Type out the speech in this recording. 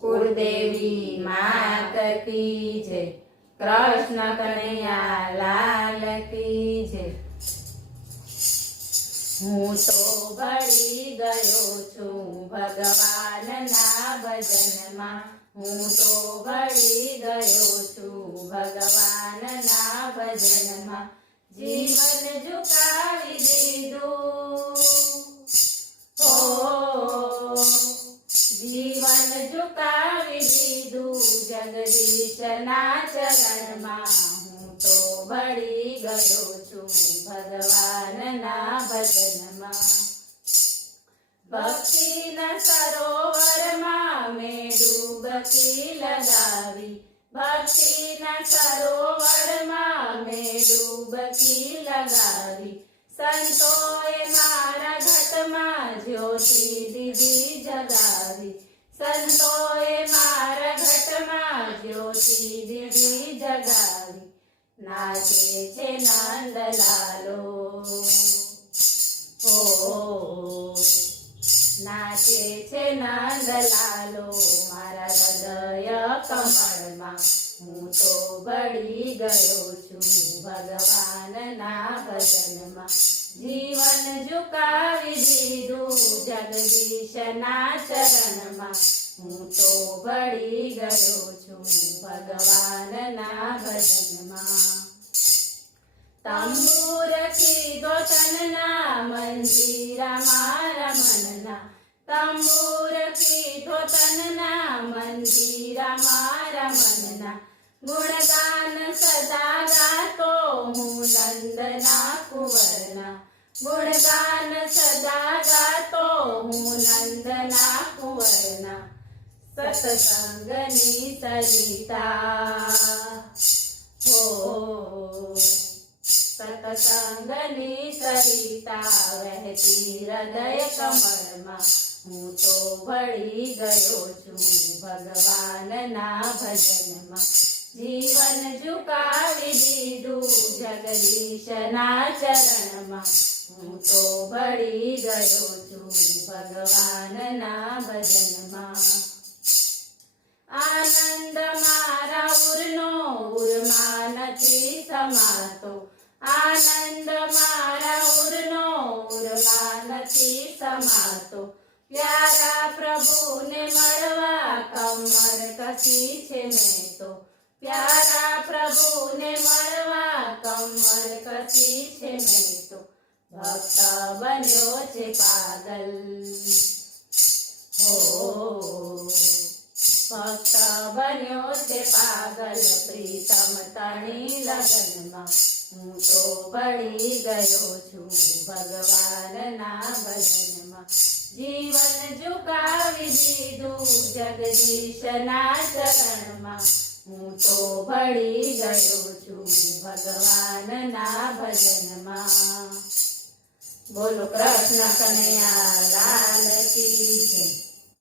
कुलदेवी मात की जय। कृष्ण कन्हैया लाल की जय। हूँ तो भળી गयो छू भगवान ना भजन मा। हूँ तो भળી गयो छू भगवान ना भजन मा। जीवन झुकावी दीधू ओ जीवन झुकावी दीधू जगदीश ना चरण मा। हूँ तो भળી गयो छू भगवान ना भजन मा। भक्ति न सरोवर मां में डूबकी लगावी। भक्ति न सरोवर मां में डूबकी लगावी। संतोए मारा घट मां ज्योति दीदी जगावी। संतोए मारा घट मां ज्योति दीदी जगावी। नाचे छे नंदलालो ओ नाचे छे नंदलालो मारा हृदय कमल मां। हूँ तो भળી गयो छू भगवान ना भजन मां। जीवन झुकावी दीधू जगदीश ना चरण मां। हूँ तो भળી गयो छू भगवान ना भजन मां। तंबूर कीधो तनना मंजीरा मारा मनना। तंबूर कीधो तनना मंजीरा मारा मनना। गुणगान सदा गातो हूँ नंदना कुंवरना। गुणगान सदा गातो हूँ नंदना कुंवरना। सत्संगनी सरिता हो सत्संगनी सरिता वहती हृदय कमल मां। हूँ तो भળી गयो छू भगवान ना भजन मां। जीवन झुकावी दीधू जगदीश ना चरण मां। हूँ तो भળી गयो छू भगवान ना भजन मां। आनंद मारा उरनो उरमा नथी समातो। आनंद मारा उरनो उरमा नथी समातो। प्यारा प्रभु ने मळवा कमर कसी छे मैं तो। प्यारा प्रभु ने मळवा कमर कसी छे मैं तो। भक्त बन्यो छे पागल हो भक्त बन्यो छे पागल प्रीतम तणी लगन मां। हूँ तो भળી गयो छू भगवान ना भजन मां। जीवन झुकावी दीधू जगदीश ना चरण मां। हूँ तो भળી गयो छू भगवान ना भजन मां। बोलो कृष्ण कन्हैया लाल की जय।